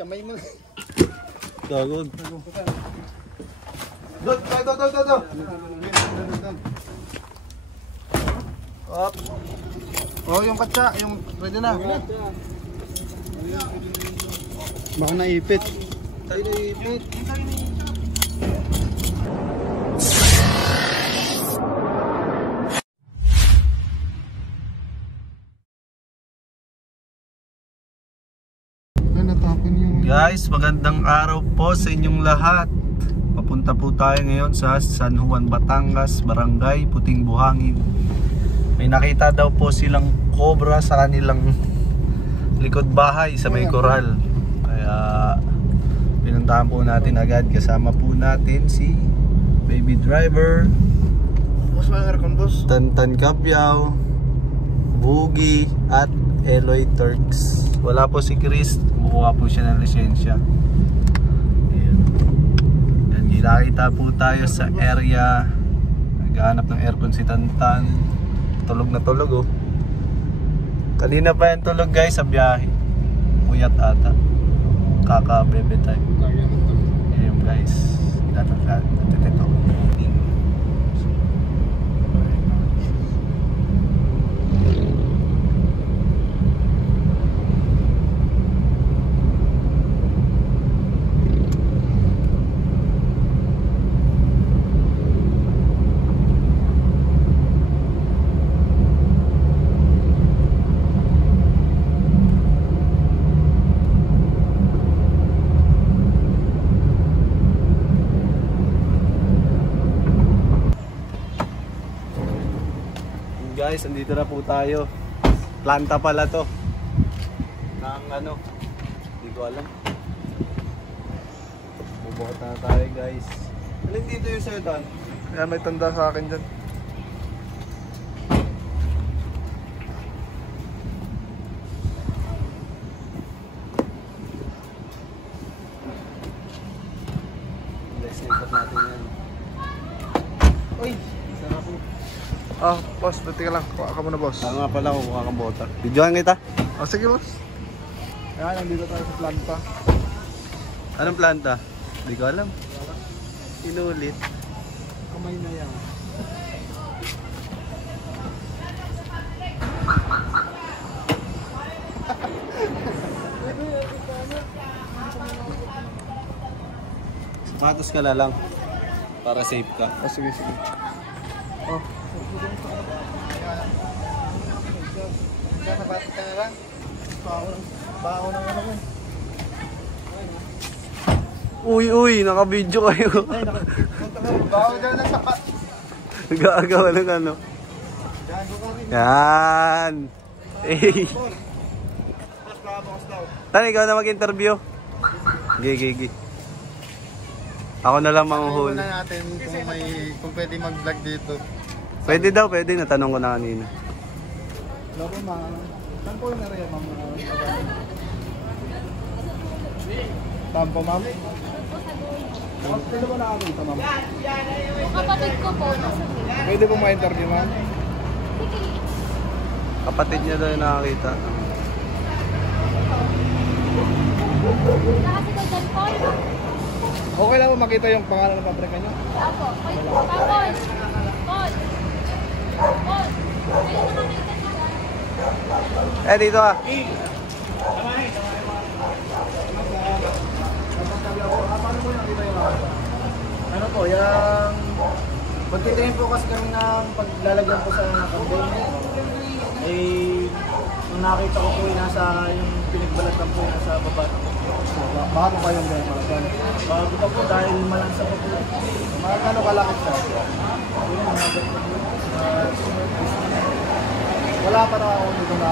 kamay mo. Gagod. Dot. Up. Oh, yung katsa, yung ready na. Baka naipit. Tayo naipit. Guys, magandang araw po sa inyong lahat. Papunta po tayo ngayon sa San Juan, Batangas, Barangay Puting Buhangin. May nakita daw po silang cobra sa kanilang likod bahay sa may koral. Kaya pinuntahan po natin agad. Kasama po natin si Baby Driver, Boss, may aircon, boss. Tantan Kapyaw, Boogie at Eloy Turks. Wala po si Chris, bukuha po siya ng lisensya. Ayan. Yan, ginakita po tayo sa area. Naghahanap ng aircon si Tantan. Tulog na tulog oh. Kanina pa yan tulog guys sa biyahe. Puyat ata. Kaka-bebe time. Ayan guys. Natutito. Guys, andito na po tayo. Planta pala to ng ano, hindi ko alam. Bubukot na tayo guys. Alin dito yung sa'yo, Tan? Yan, may tanda sa akin dyan. Guys, ikot natin yan. Uy! Sarap po. Ah, boss, dati ka lang. Kuha ka muna, boss. Tama pala, kukuha kang bota. Videohan kita. Oh, sige, boss. Yan, nandito tayo sa planta. Anong planta? Hindi ko alam. Inulit. Kamay na yan. Sapatos ka na lang para safe ka. Oh, sige. Oh. Sapatos ka na lang. Baho ng ano mo. Uy, naka-video kayo. Baho dyan ng sapatos. Nag-aagawa ng ano. Yan. Eh. Tan, ikaw na mag-interview. Gigi. Ako na lang manguhuli. Sabi natin kung pwede mag-vlog dito. Pwede daw, pwede. Natanong ko na kanina. Loko, saan po yung area, ma'am? Tampo, ma'am? Pwede mo nakakita, ma'am? Yung kapatid ko po, nasa Pwede po ma-interview, ma'am? Kapatid niya daw yung nakakita. Lahat ito dyan po. Okay lang po makita yung pangalan ng pabrika niyo? Apo. Tapos, Paul. Ayun na kami dyan. Dito ka. Paano po nakita yung ano po, yung magtitingin po kasi kami ng paglalagyan po sa campaign. Eh, nung nakita ko po yung nasa yung pinagbalatan po yung nasa baba. Baka po kayong gano'n. Bago pa po dahil malansa po po. Magkano kalakit siya? Wala pa na ako dito na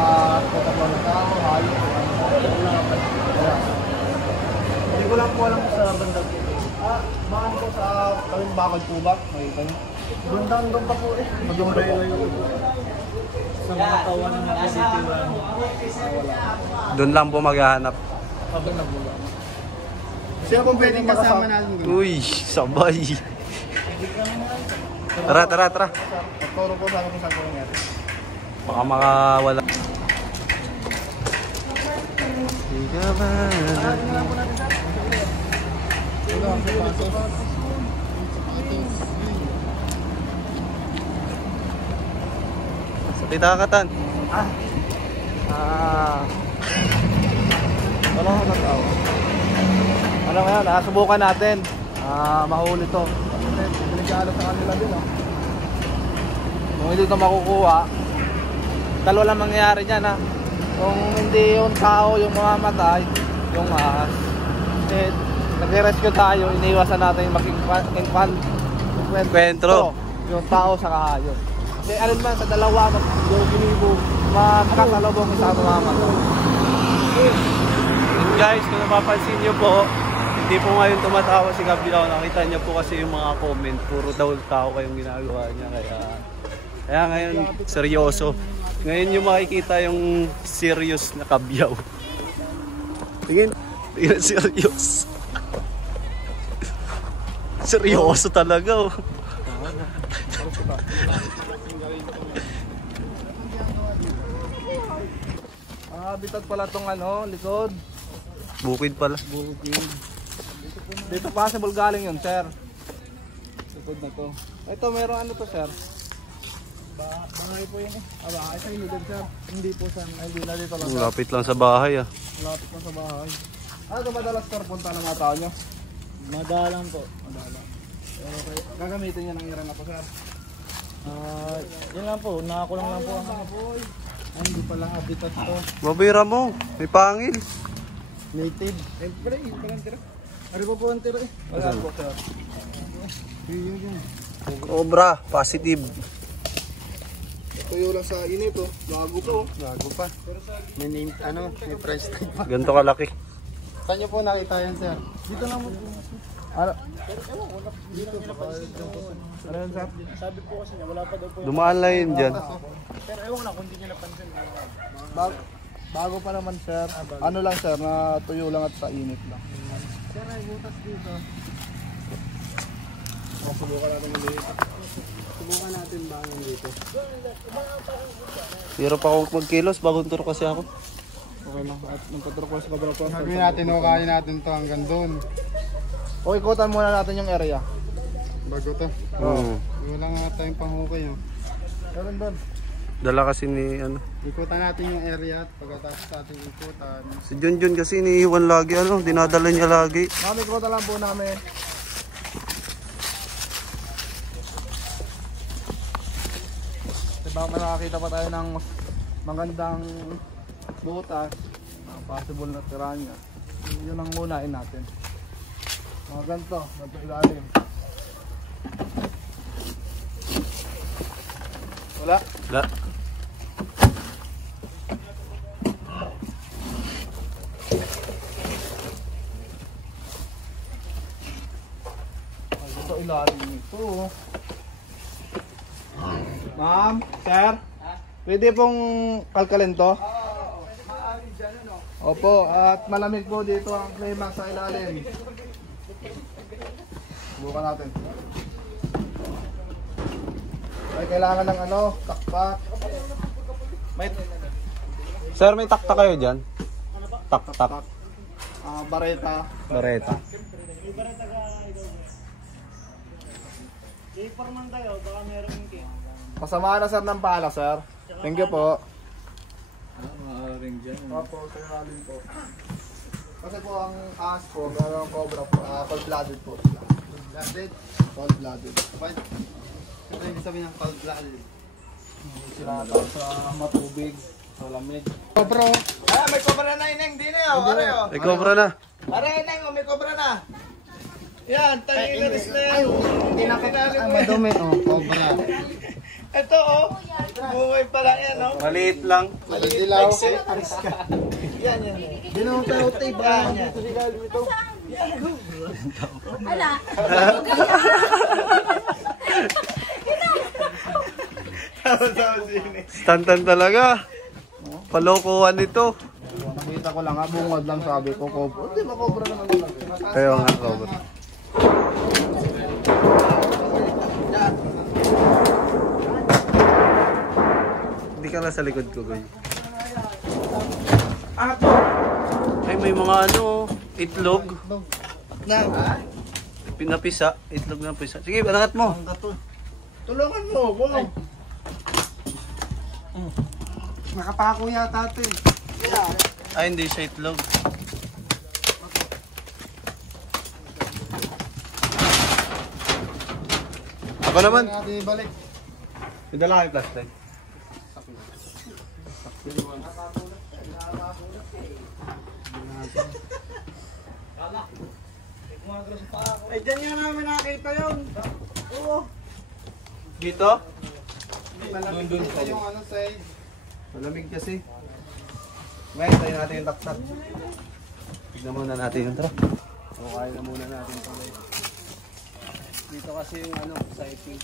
tatapo ng tao, hayop o ano. Wala. Hindi ko lang po alam sa bandang po. Baka po sa kawing bakod po ba? May kanya. Doon pa po eh. Mag-umulayo po. Sa mga tawan ng positiwan. Doon lang po maghahanap. Habang nabula. Sino pong pwedeng kasama natin doon? Uy, sabay. Tara. Pagturo po sa akin kung saan po nangyari. Baka makawala. Di ka ba? Salita ka, Tan. Wala ka tao. Ano ngayon, subukan natin. Mahuli to. Pinagkala sa kanila din, oh. Kung hindi ito makukuha, dalawa lang mangyayari dyan, ha. Kung hindi yung tao yung mamamatay, yung ahas. Then, nag-rescue tayo, iniiwasan natin Kwentro. yung tao sa kahayon. Kasi alin man sa dalawa, magkasalubong isa mamamatay. And guys, kung napapansin nyo po, hindi po ngayon tumatawa si Gabriel. Nakita niyo po kasi yung mga comment, puro daw tao kayong ginagawa niya. Kaya ngayon, seryoso. Ngayon yung makikita yung serious na kabyaw. Tingin, serious. Seryoso talaga, oh. Habitat pala tong likod. Bukid pala. Bukid. Dito possible galing yun, sir. Likod na to. Ito, meron to, sir. Bahay po yun, eh. Bahay sa inyo din, sir. Hindi po, sir. Hindi na dito lang, sir. Lapit lang sa bahay, ah. Lapit lang sa bahay. Ito madalas, sir, punta ng mga tao nyo? Madalang po. Madalang. Okay. Gagamitin niya ng iran na po, sir. Yun lang po. Nakakulang lang po. Hindi pala habitat to. Mabira mo. May pangil. Native. Pre, parang tira. Ari po ang tira, eh. Wala po, sir. Yun. Cobra. Positive. Tuyo lang sa init, oh. Gago po. Gago pa. May name, may price tag pa. Ganito kalaki. Saan nyo po nakita yan, sir? Dito lang mo. Dito pa. Ano yun, sir? Sabi po kasi niya, wala pa daw po. Dumaan lang yun dyan. Pero ewan ko na kung hindi niya napansin. Bago pa naman, sir. Ano lang, sir, na tuyo lang at sa init lang. Sir, ay butas dito. Subukan natin ulit. Subukan natin ba ang dito? Pero pa ako magkilos, bagong tour kasi ako. Okay lang. At nagpatrok ko sa kabila po. Sabi natin, hukayin natin to hanggang doon. O, ikutan muna natin yung area. Bago to. Wala nga tayong panghukay. Meron doon. Dala kasi ni Ikutan natin yung area at pagkatapos natin ikutan. si Junjun kasi iniiwan lagi dinadala niya lagi. Mami, ikutan lang po namin. Diba makakita pa tayo ng magandang butas, possible na tiranya. Yun ang unahin natin. Mga ganito ilalim. Wala. Wala. Ito ilalim nito. Ma'am, sir, pwede pong kalkalin to? Opo, at malamig po dito ang climax sa ilalim. Subukan natin. Ay, kailangan ng takpak. Sir, may takta kayo dyan? Tak. Bareta. Bareta. Pasamahan na, sir, ng pala, sir. Thank you po. Maaring dyan. Opo, sa ilalim po. Kasi po ang ahas po, ang cobra po, cold-blooded po. Cold-blooded. Ito yung sabi ng cold-blooded. Sinatang sa matubig, sa lamig. Bro, May cobra na ineng, di na yun. May cobra na. Are ineng, may cobra na. Yan, tayo na display. hindi na madumi. Cobra. Ito, buhay pala yan, Maliit lang. Dilaw. Yan. Binutaw tape ba? Yan. Ala. Stantan talaga. Palokohan nito. Nakita ko lang, bungad lang sabi ko, cobra. Hindi, makobra naman lang. Kaya nga, cobra. Hindi ka lang sa likod ko, boy. Ay, may mga ano, itlog. Pinapisa, itlog na pisa. Sige, angat mo. Tulungan mo ako. Nakapako yata ito eh. Ay, hindi siya itlog. Ako naman. Natin ibalik. May dala kayo flashlight. Ay, dyan nga namin nakita yun. Oo. Dito? Malamig dito yung ano side. Malamig kasi. Ngayon, tayo natin yung taktak. Tignan muna natin yung tara. O, kaya na muna natin ito. Dito kasi yung ano, sighting.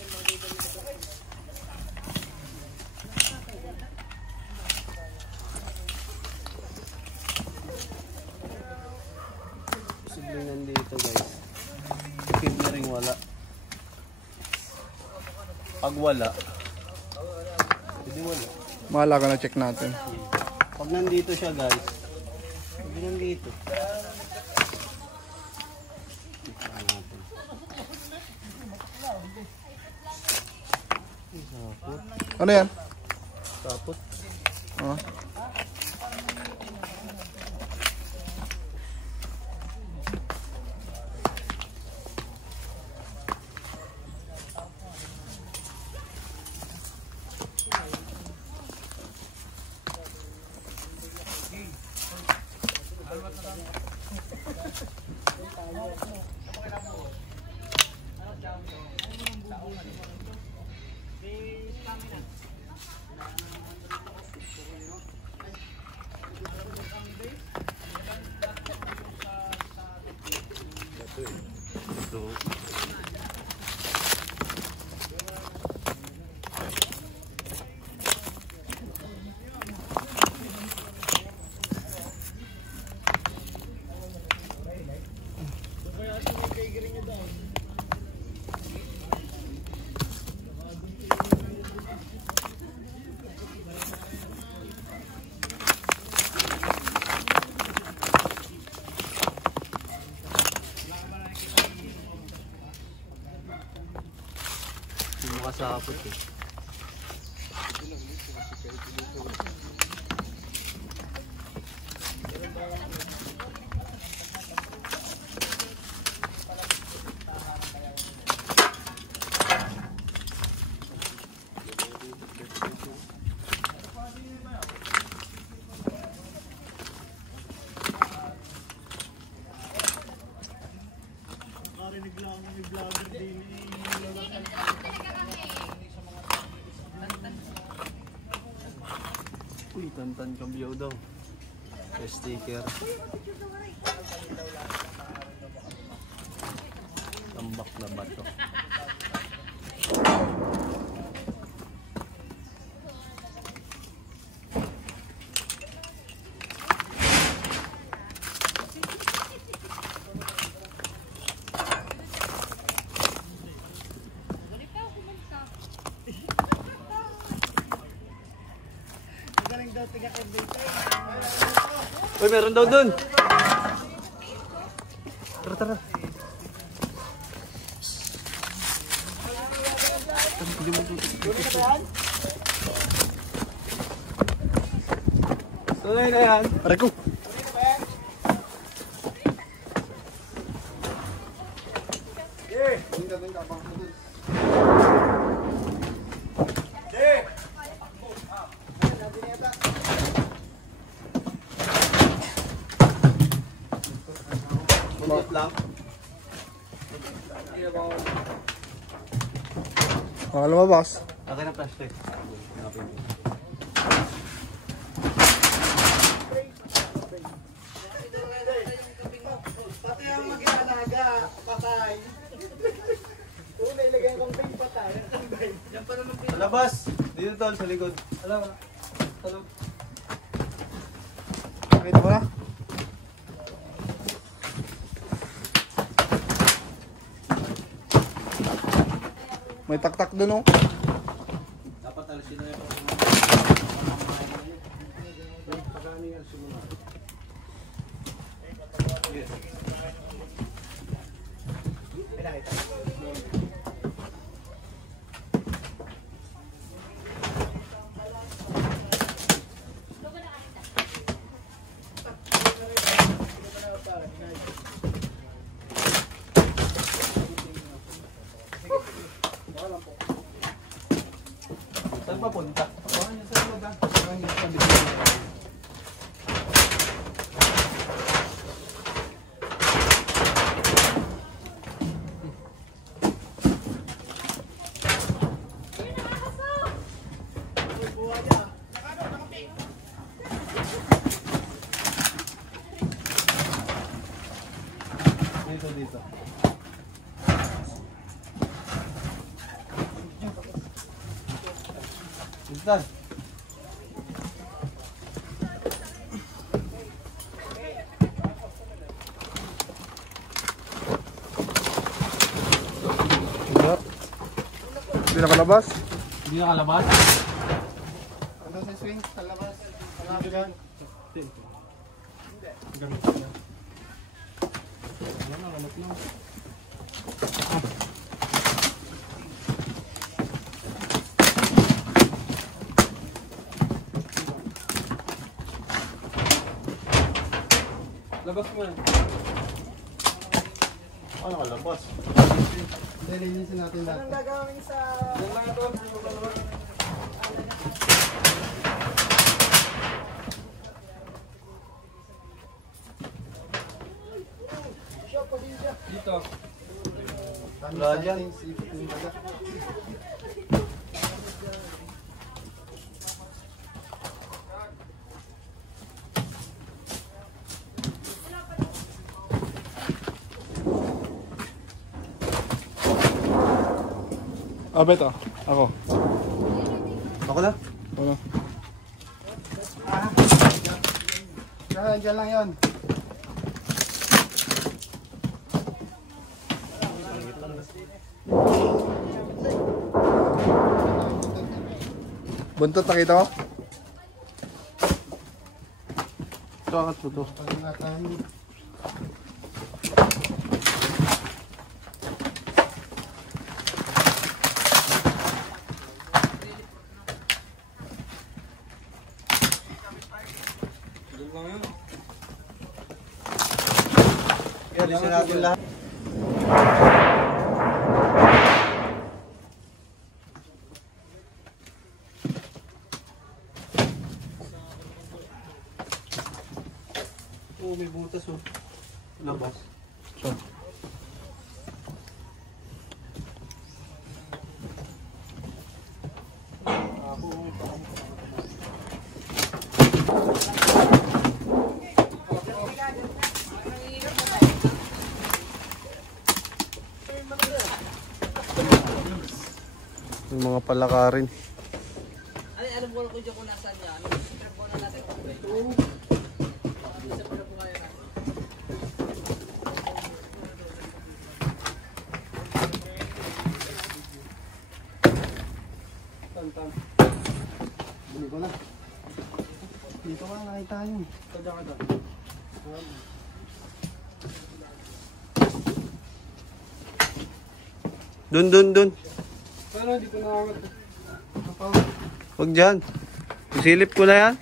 Posibleng nandito guys. Skip na rin wala. Pag wala, hindi wala. Mahala ka na check natin. Pag nandito siya guys, hindi nandito. Ano yan? Tapos, Oh. hindi mo kasapot eh. Uy, tantan kabyaw daw. May sticker. Tambak na bato. Uy, meron daw dun. Tara, tara. Tunay na yan. Aray ko. Buntot lang. Baka lumabas. Akin ang flashlight. Hanapin ko. Pati ang mag-ialaga, patay. Una, ilagay kong ping patay. Yan pa naman Sa labas. Dito tol, sa likod. Alam mo. Nakita mo na? May taktak dun oh. Dapat alisin na yung pagkakain na yun. Pagkakain na yun. dito. Dito. Hindi nakalabas. Hindi nakalabas. Ano sa swing? Sa labas. Malapit yan. Labas mo yan. Ano nakalabas? Lilinisin natin lahat. Anong gagawin sa... Yan lang ito. Dito. Wala dyan. Sipit yung baga. Beto. Ako. Ako na? Ano? Diyan lang yun. Buntot nakita ko? Ito angat mo to. Alisin natin lahat. Oh, may butas oh. Labas. So. Yung mga palakarin. Alam mo kung dyan kung nasaan yan. Subscribe ko na natin kung ito. Isa pa na po kayo na. Tan. Buli ko na. Dito ka nakita yun. Kada. Dun. Pero hindi ko nakakot. Huwag dyan. Silip ko na yan.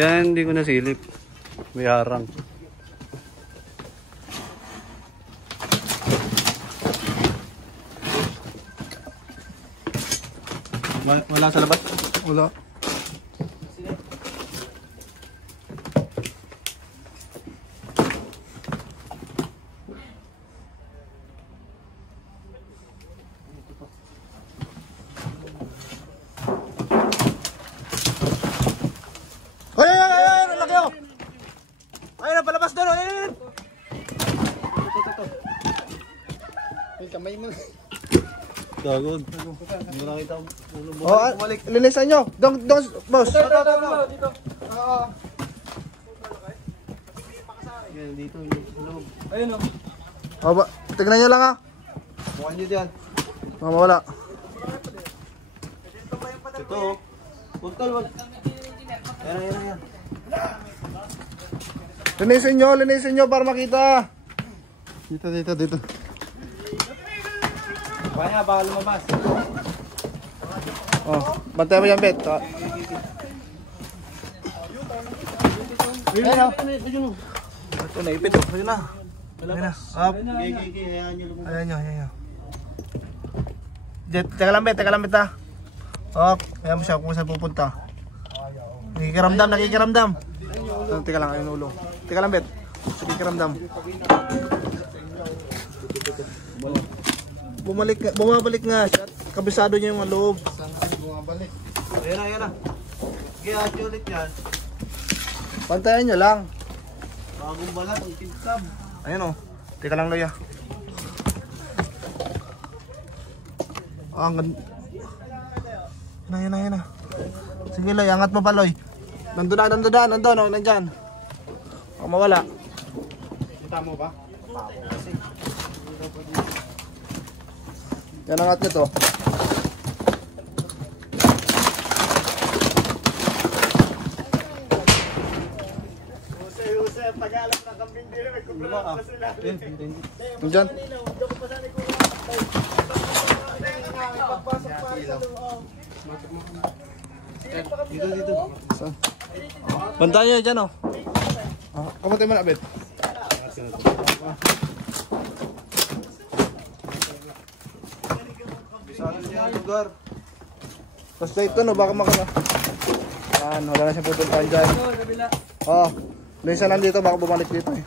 Yan, hindi ko nasilip. May harang. Wala sa labas? Wala. Ay! Lalaki oh! Ayun, palabas doon! Ayun! Ay, kamay mo. Gagod. Hindi ko nakita ang ulo mo. Oh, linisan nyo. Dong, boss. Dito. Oo. Yan, dito. Loob. Ayun oh. Oh, tignan nyo lang ha. Mukha nyo dyan. Mamawala. Ito oh. Puntal, wag. Yan. Linisin nyo para makita. Dito. Kaya, baka lumabas. Oh, bantay mo yan, Bet. Ayun. Ito, naipit oh. Ayun na. Up. Gigi, hayaan nyo lumabas. Ayan nyo. Teka lang, Bet ha. Up. Ayan mo siya kung saan pupunta. Nakikiramdam. Teka lang, ayun ulo. Teka lang, Bet. Nakikiramdam. Bumabalik nga siya. Kabisado niya yung loob. Bumabalik. Ayun na. Kaya ulit yan. Pantayan nyo lang. Bagong balat, ang tintab. Ayun o. Teka lang, Loy, ah. Ang ganda. Yan na. Sige, Loy, angat mo pa, Loy. Nandun, oh, nandyan. Baka mawala. Kita mo ba? Yan, angat nyo to. Jose, pag-alap ng kambing din, may kukulang pa sila. Nandyan. Pagpasok pa sa loob. Dito. Saan? Bantayan nyo dyan, oh. Kamatay mo na, Bet. Bisado niya yung lugar. Basta ito, no, baka makaka... Yan, wala na siya pupuntahan dyan. Oo. Minsan nandito, baka bumalik dito eh.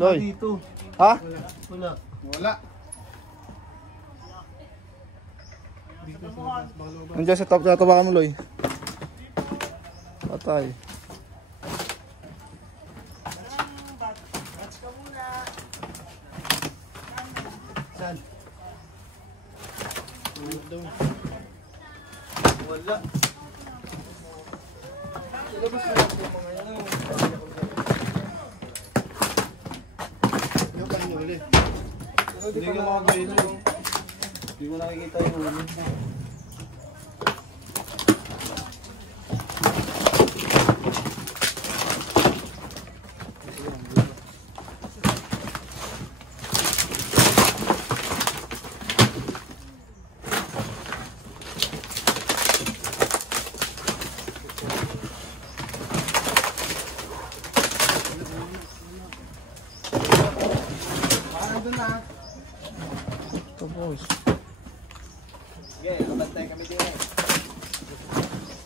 Loy. Dito. Ha? Wala. Nandiyan sa top, tatabakan mo, Loy. Patay. Saan? Wala. Yung kanina uli. Hindi ka makagayin. Hindi mo nakikita yung ulo. Doon na. Ito, boys. Sige, kabantay kami din eh.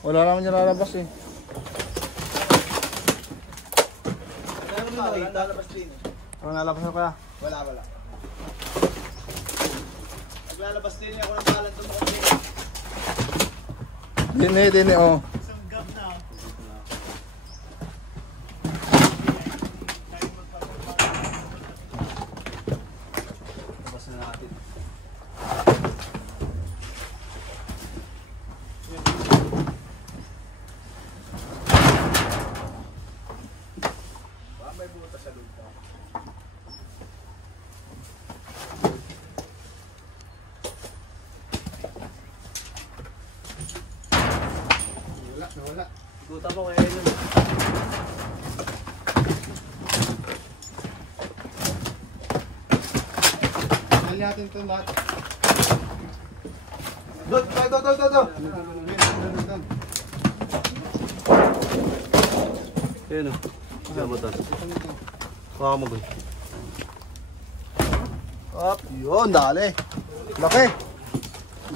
Wala naman yung lalabas eh. Lalabas din eh. Ano nalabas na kaya? Wala. Naglalabas din ako ng balan tumukunin. Dini, oh. Labas na natin. May butas sa loob pa. Nawala. Ikutan ko kaya yun. Dali natin ito lahat. Doon. Ayun o. Kaya mo doon. Kuha mo, boy. Up. Yun, dali. Laki.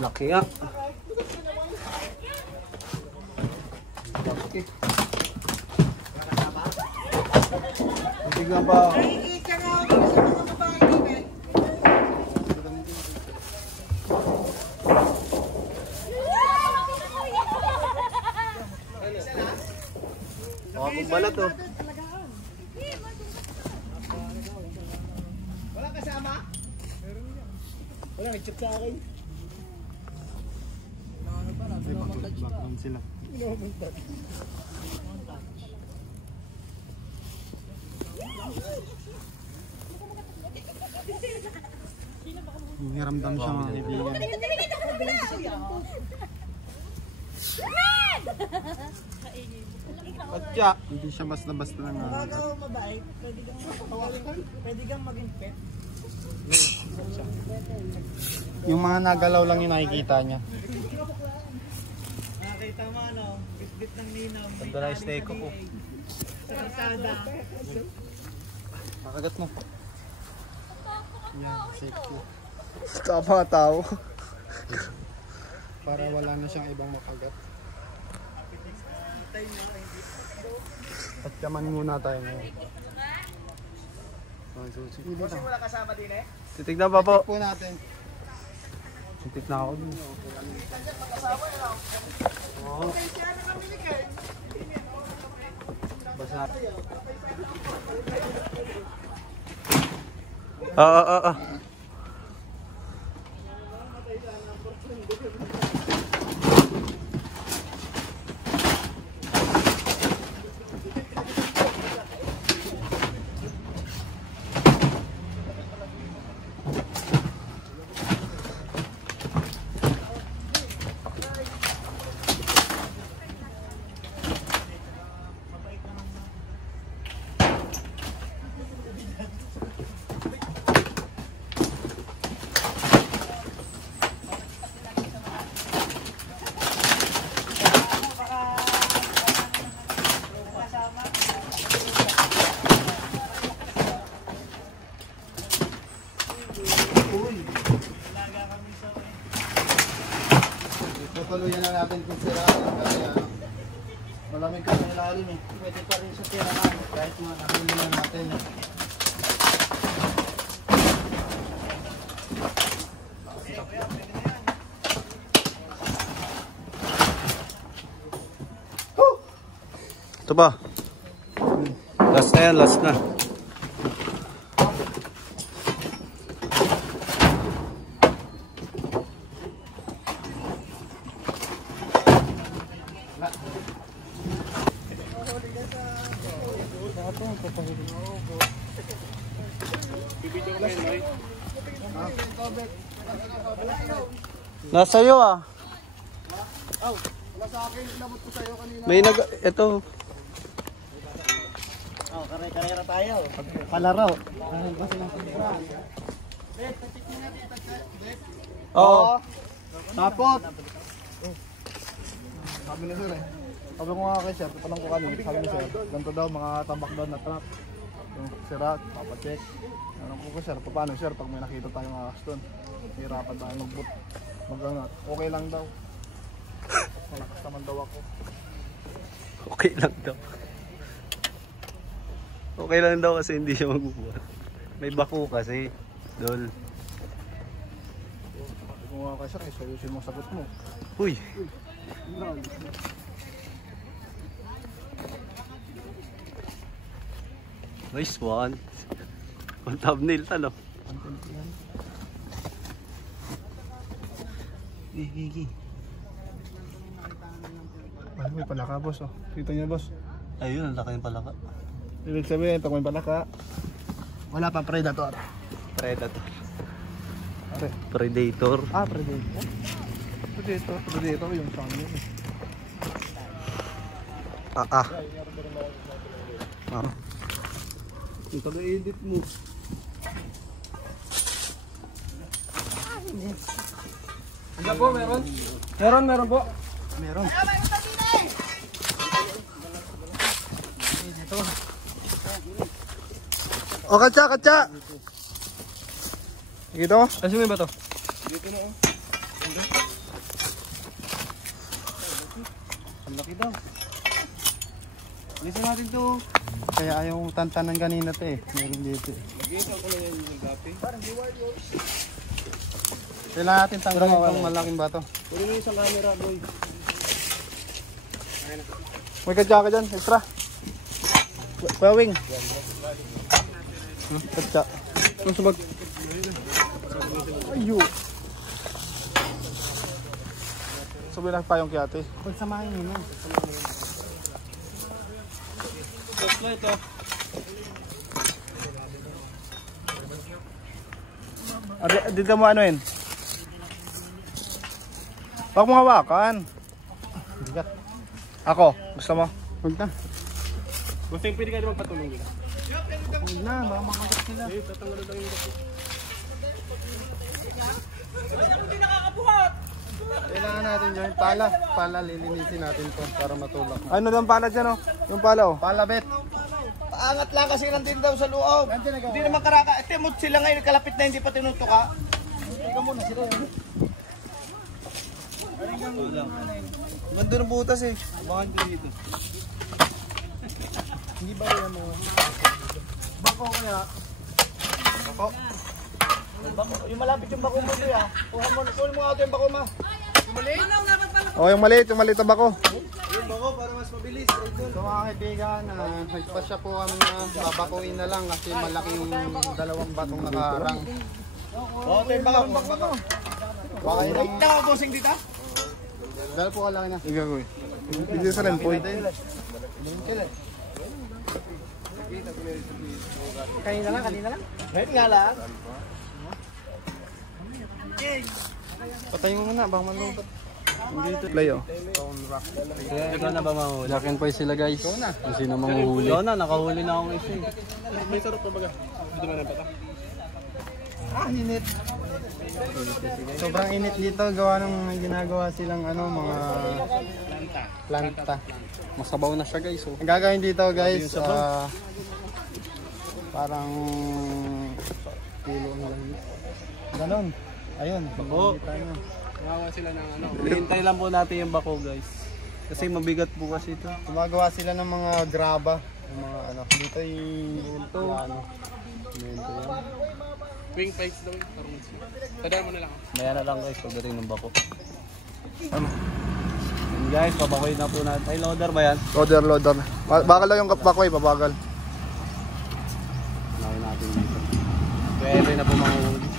Laki nga. Laki. Tignan pa. Kung balat oh. Wala kasama? Wala, nag-chip sa akin. Background sila. Hiramdam siya mga kaibigan. Katya. Hindi siya basta-basta lang. Mabait, pwede kang maging pet. Yung mga nagalaw lang yung nakikita niya. Nakita mo ano, bitbit ng ninang. Ito na yung snake ko po. Sa kalsada. Makagat mo. Yan, safety. Tama nga tao. Para wala na siyang ibang makagat. At kaman muna tayo ngayon. Kasi wala kasama din eh. Titignan pa po. Po natin. Titik na ako dun. Oo. Basa. Oo. Tutuloyan na natin kung siraan. Kaya malamig ka sa ilalim eh. Pwede pa rin sa tirahan kahit nahuli na natin. Ito ba? Last na yan, last na. Nasa iyo ah. Wala sa akin, nabot ko sa'yo kanina. May ito. Kare-karera tayo. Palaro. Oo. Tapot. Sabi ni sir eh. Sabi ko nga kay sir, tanong ko kanina. Sabi ni sir, ganito daw mga tambak doon na truck. Yung sirat, papacheck. Tanong ko sir, paano sir pag may nakita tayong akas doon? Hirapan tayo mag-boot. Mag-angat. Okay lang daw. Malakas naman daw ako. Okay lang daw. Okay lang daw kasi hindi siya magbubuhat. May bako kasi. Dol. Sabi ko nga kay sir, seryosin mo sagot mo. Uy. Nice one. On thumbnail talo. Gigi. Ay, may palaka boss oh. Kita niyo boss. Ayun, ang laki ng palaka. Ibig sabihin, ito may palaka. Wala pang predator. Predator. Are. Predator. Predator. Predator yung saan yun eh. Yung taga-edit mo. Ano po, meron? Meron po. Meron. O, katsa! Dito ko? Kasi may ba to? Ang laki daw. Alisin natin to. Kaya ayaw tantanan kanina to eh. Meron dito eh. Kailangan natin tanggalin itong malaking bato. Pwede mo yung isang camera, boy. May kadya ka dyan, extra. Kuya Wing. Kadya. Ang subag. Ayo. Sabi lang pa yung kiyate. Pagsamahin nyo na. Tapos na ito. Dito mo ano yun? Huwag mo hawakan. Ako, gusto mo? Huwag na. Gusto yung pwede ka naman patulong dito. Huwag na, baka makagat sila. Tatanggalin lang yung gato. Kailangan natin dyan. Pala, lilinisin natin to para matulak. Ano daw pala dyan oh? Yung pala oh? Palabet. Paangat lang kasi nandun daw sa loob. Hindi naman karaka. Timot sila ngayon, kalapit na hindi pa tinutuka. Tingnan mo na sila yun. Nandun ang butas eh. Baka dito. Hindi ba yan mo? Bako kaya? Bako. Yung malapit yung bako mo ito ah. Kunin mo nga ito yung bako ma. Yung maliit na bako. Yung bako para mas mabilis. So mga kaibigan, nagpasya po kami na babakuin na lang kasi malaking dalawang batong nakaharang. Ito yung bako. Baka yun ang... Ito ako bossing dito. Dahil po kalaki na. Igagoy. Hindi sa rin po. Kanina lang. Ngayon nga lang. Patay mo muna, baka malungkot. Play oh. Ikaw na ba mahuli? Jack and Poy sila guys. Ikaw na. Kung sino manguhuli. Ikaw na, nakahuli na akong isa. May sarap pa baga. Dito mo na bata. Init. Sobrang init dito. Gawa ng may ginagawa silang mga planta. Masabaw na siya guys. Ang gagawin dito guys, parang kilo na lang. Ganon. Ayun. Bako. Gawa sila ng Hintay lang po natin yung bako guys. Kasi mabigat po kasi ito. Gumagawa sila ng mga graba. Yung mga dito yung Mento yan. wing fights daw. Tadaan mo na lang. Maya na lang guys pagdating ng bako. Yun guys, pabakoy na po natin. Ay, loader ba yan? Loader. Bakal lang yung bakoy, pabagal. Nakin natin dito. Pwede na po mga huli.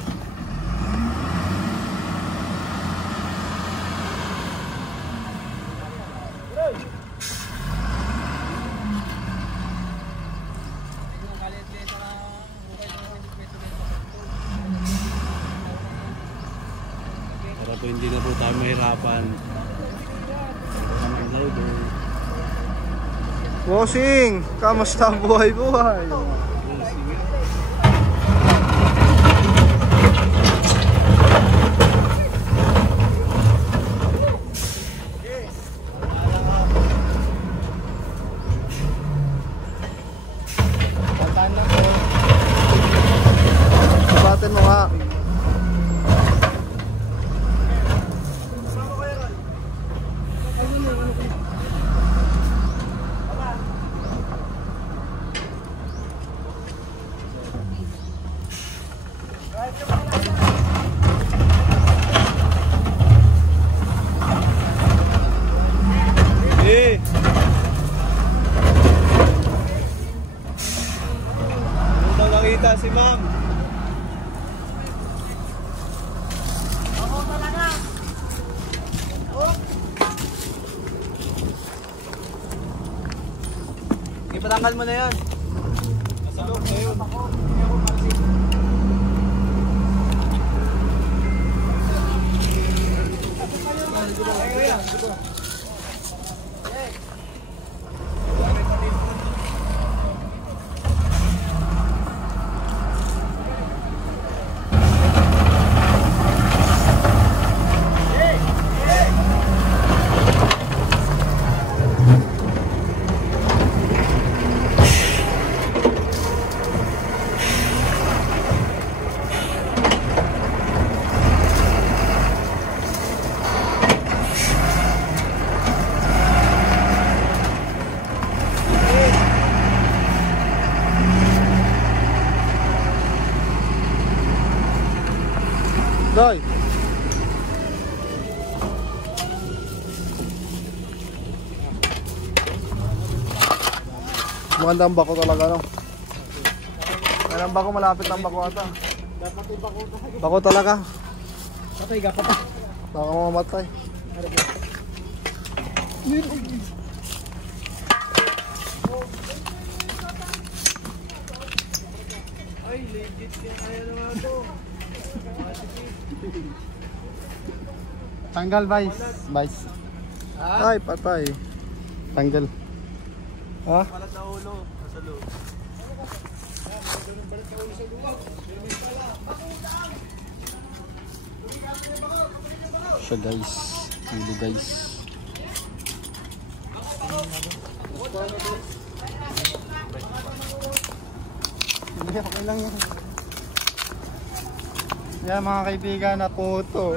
Para po hindi na po tayo mahirapan. Bossing, kamusta ang buhay? Sabatin mo nga. Nakita si ma'am. Ipatanggal mo na yan. Nasa loob na yun. Doy. Magandang bako talaga, no? Magandang bako, malapit ang bako ata. Bako talaga. Patay ka pa. Baka mamamatay. Ay, legit yan. Ayaw naman ito. Tanggal, Vice. Ay, patay. Tanggal. Ha? Malat na ulo. Nasa loob. Siya guys. Huli guys. Okay lang yan. Yan mga kaibigan, na puto.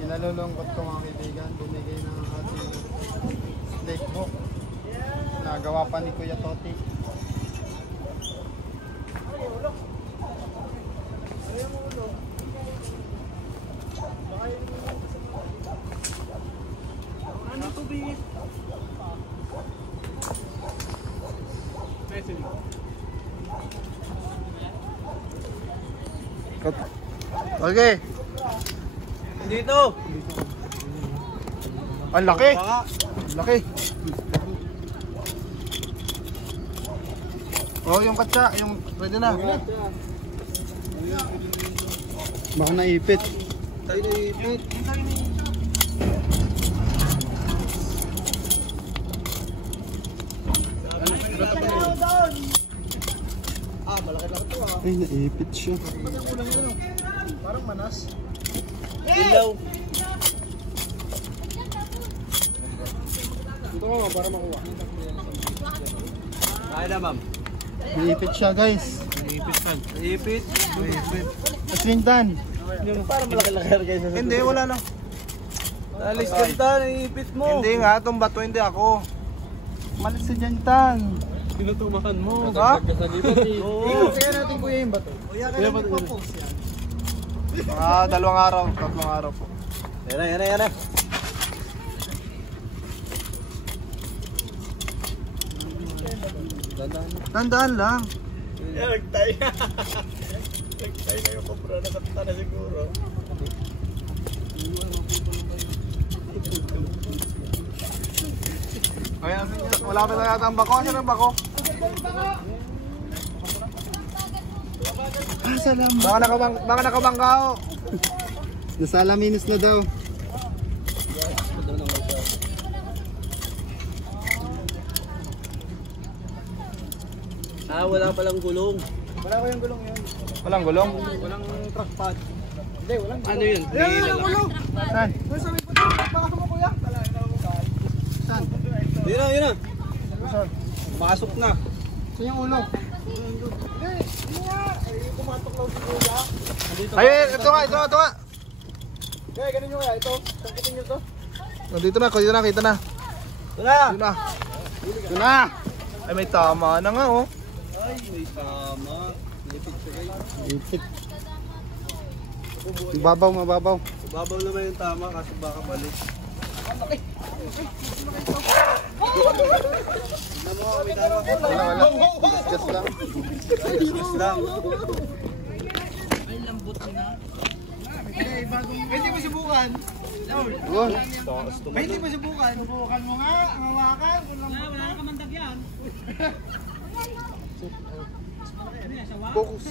Kinalulungkot ko mga kaibigan, bumigay ng ating steak book. Nagawa pa ni Kuya Toti. Okay. Dito. Ang laki. Ang laki. Oh, yung katsa, yung pwede na. Baka naipit. Tayo na ipit. Ay, naipit siya. Parang manas. Ilaw. Ito nga para makuha. Kaya na, ma'am. Naipit siya, guys. Ipit kan. Ipit. Naipit. Aswintan. Parang malaki-laki guys. Hindi, wala lang. Alis ka ta, ipit mo. Hindi nga, itong bato hindi ako. Malis si Jantan. Tinutumakan mo. Ha? Oo. Kaya natin kuya yung bato. Kuya ka natin po-post yan. Mga 2 araw, 3 araw po. Yan na, yan na, yan na. Tandaan lang. Nagtay na. Nagtay na yung kubra. Nakata na siguro. Kaya, wala pa talaga ang bako. Ano ang bako? Ah, salam. Baka nakabangka ako. Nasalaminus na daw. Ah, wala palang gulong. Wala ko yung gulong yun. Walang gulong? Walang truck pad. Hindi, walang Ano yun? Ayan, walang gulong. Saan? Doon sa may puto. Baka mo kuya. Saan? Yun na, yun na. Saan? Masok na. Saan yung ulo? Hindi nga. Ay, kumatok lang si kuya. Ay, ito nga. Kaya ganun nyo kaya. Ito. Tangkitin nyo to. Nandito na, kita na. Ito na. Ay, may tama na nga, oh. Ay, may tama. Nipit siya kayo. Ipit. Mababaw. Babaw naman yung tama kasi baka balik. Wala. Just lang. Just lang. Pwede mo subukan. Yun. Pwede mo subukan. Subukan mo nga. Ang hawakan. Wala ka mandag yan. Focus.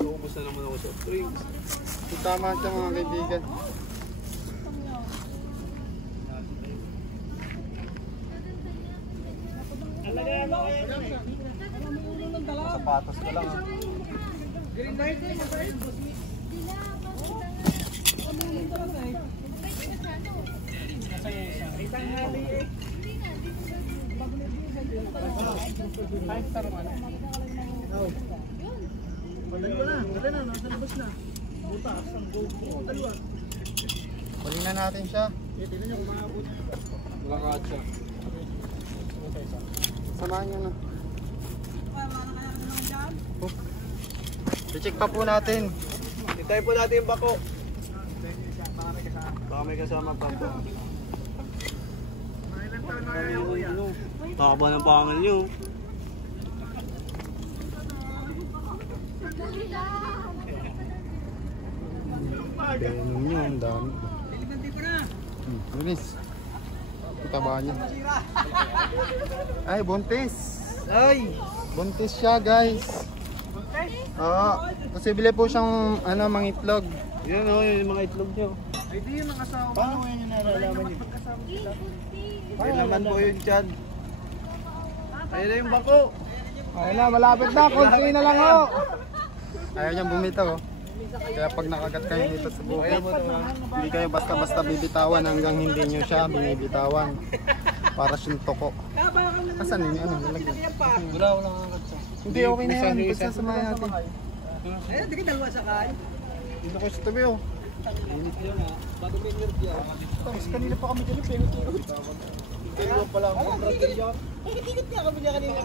Naubos na naman ako sa drinks. Tama siya mga kaibigan. Sapatos ko lang. Madali na. Nasa labas na. Butas. Ang GoPro. Dalawa. Kunin na natin siya. Tignan nyo kung maabot. Wala ka siya. Samahan nyo na. I-check pa po natin. Itay po natin yung bako. Baka may kasama pa po. Taba ng pangal nyo. Ganun nyo, ang dami. Lunis. Taba niya. Ay, buntis. Ay! Buntis siya, guys. Oo. Posible po siyang mga itlog. Yan o, yung mga itlog nyo. Ay, di yun ang asawa. Paano mo yun yung nalalaman niyo? Ay naman po yun dyan. Ayun na yung bako. Ayun na, malapit na. Konti na lang, oh. Ayaw niyang bumitaw, oh. Kaya pag nakagat kayo dito sa bukid, hindi kayo basta-basta bibitawan hanggang hindi niyo siya binibitawan. Para siyang toko. Asan yun? Ano? Nalagyan? Wala kang katsa. Hindi, okay na yan. Basta samahan natin. Eh, di ka dalawa sakay. Dito ko sa tabi, oh. Init yun ha. Bago may nerd yan. Tapos kanina pa kami dyan. Pero Kaya pala ang kontrata yan. Tikit nga kami dyan kanina.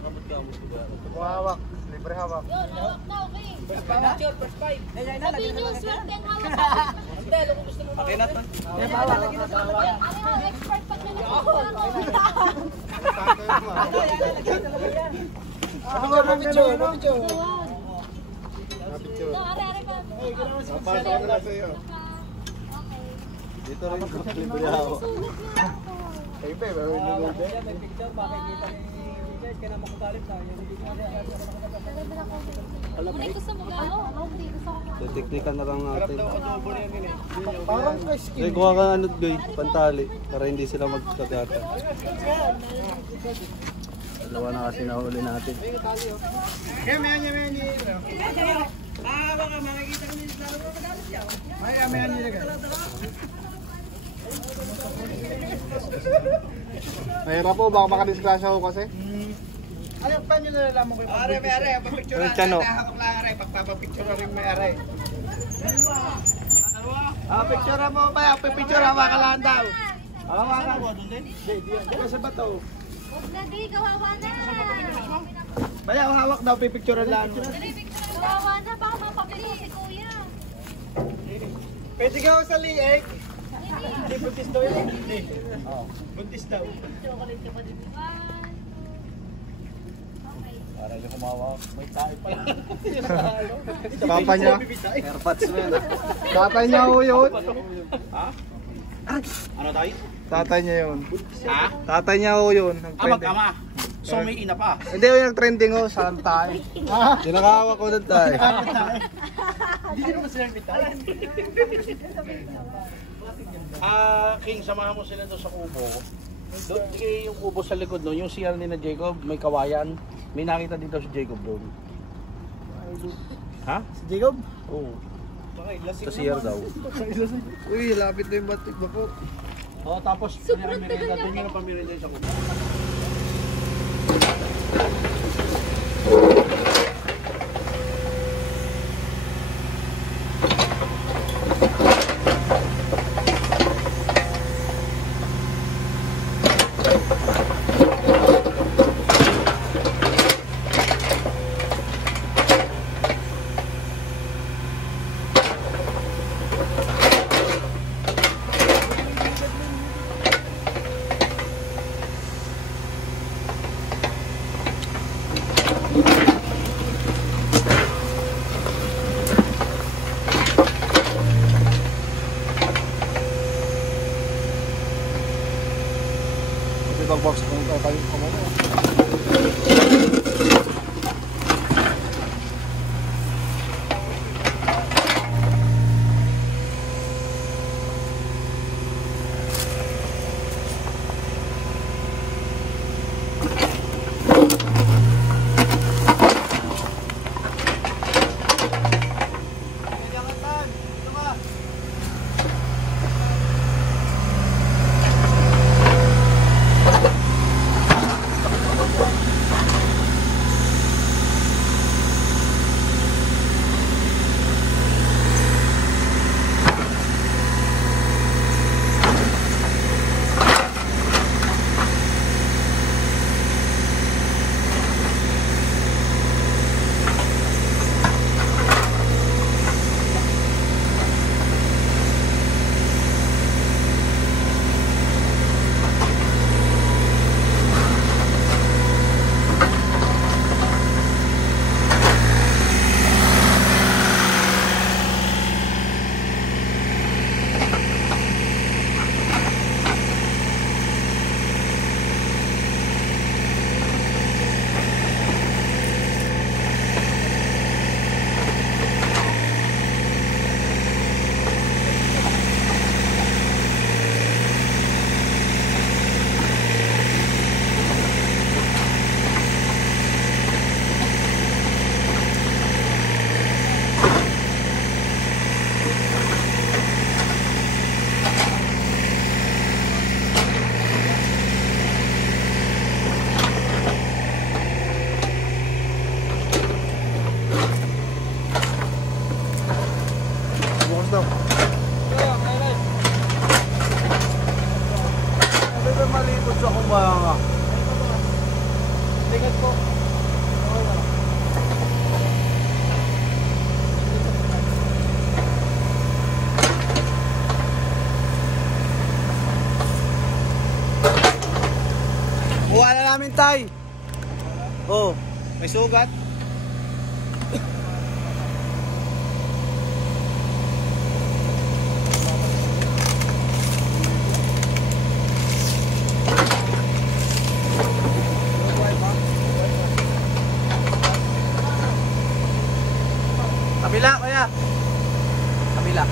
Kapag ka mo sila. Hawak. Libre hawak. Yun, hawak na, okay. First five. Sabi niyo, swerte ang hawak. Pakinat na. Ano yung expert pag na Ano ba ang picture? Papasok na lang sa'yo. Dito rin ko libre ako. Ay, be, pero hindi ko be. Hindi gusto mo gano'n? Hindi gusto ko. Teknikan na lang natin. Parang fresh skin. Ay, kuha ka ano, Goy, pantali. Para hindi sila magkagata. Dalawa na kasi nahuli natin. Mahirap po, baka makadisgrasya ko kasi. Ano pa nyo nalalaman ko yung pag-picture? Are, papicture Ano, Chano? Nahakot lang, are. Pagpapapicture rin may are. Picture mo ba? Pipicture mo ka lang daw. Hawakan mo doon din? Hindi, sa bato. Huwag na, di. Kawawa na. Baya, hawak daw, pipicture lang. Kawawa na. Baka mapapili si kuya. Pwede ka sa lieg. Hindi, buntis daw yun. Hindi. Buntis daw. Para yung kumawa. May tayo pa yan. Papa niya. Airpods mo yan. Tatay niya ho yun. Ano tayo? Tatay niya yun. Ha? Tatay niya ho yun. Mag-ama. So may ina pa. Hindi ho yung trending ho. Saan tayo? Kinakawa ko na tayo. Hindi naman sila bitay. King, samahan mo sila doon sa kubo. Doon, yung kubo sa likod doon, yung CR ni na Jacob, may kawayan. May nakita dito si Jacob doon. Ha? Si Jacob? Oo. Sa CR daw. Uy, lapit na yung batik ba po? Oo, tapos pinamirenda doon yung pamirenda sa kubo. Box kung tayo kumano. namin, tay. Oh, may sugat. Kabila, kuya. Kabila.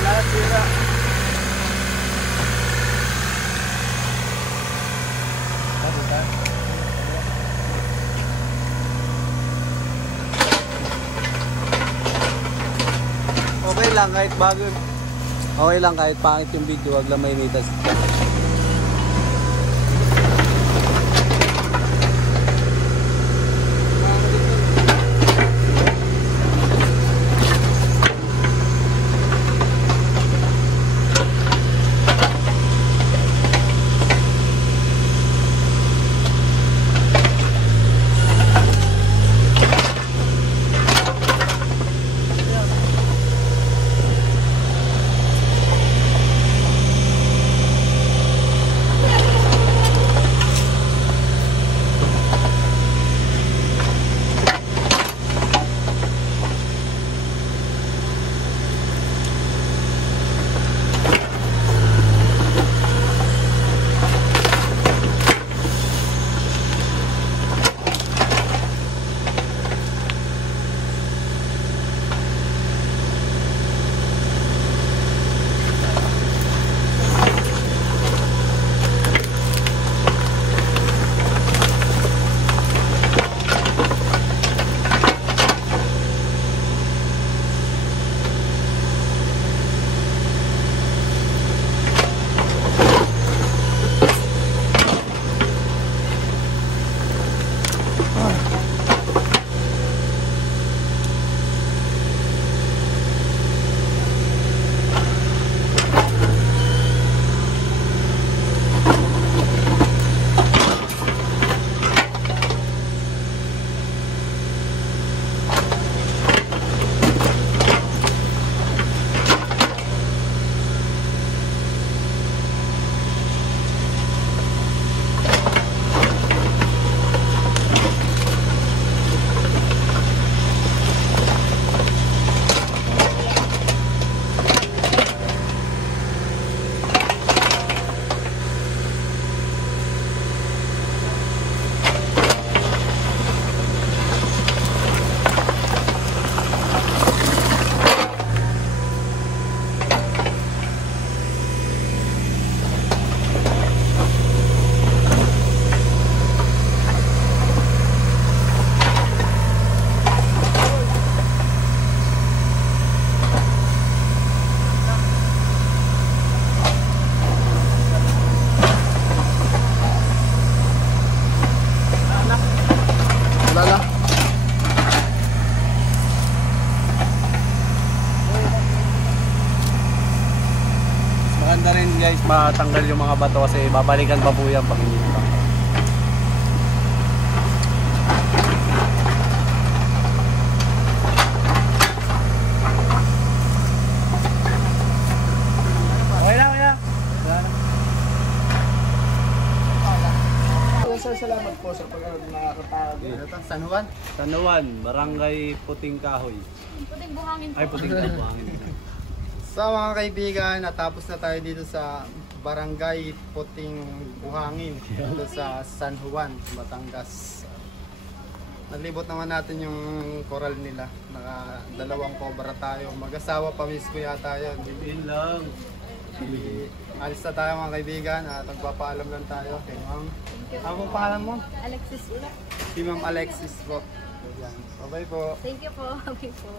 Lahat sira. Okay lang kahit bago. Okay lang kahit pangit yung video, wag lang mainitas. Maganda rin guys matanggal yung mga bato kasi babalikan pa po yan pag hindi pa. Okay na kuya. Salamat po sa pag-nakakatawag. San Juan? San Juan, Barangay Puting Kahoy. Puting buhangin po. Ay, Puting Kahoy. So mga kaibigan, natapos na tayo dito sa Barangay Puting Buhangin dito sa San Juan, Batangas. Nalibot naman natin yung coral nila. Naka dalawang cobra tayo. Mag-asawa pa miss ko yata yun. Yun lang. Alis na tayo mga kaibigan at magpapaalam lang tayo kay Ma'am. Anong pangalan mo? Alexis po. Si Ma'am Alexis po. Bye-bye po. Thank you po. Okay po.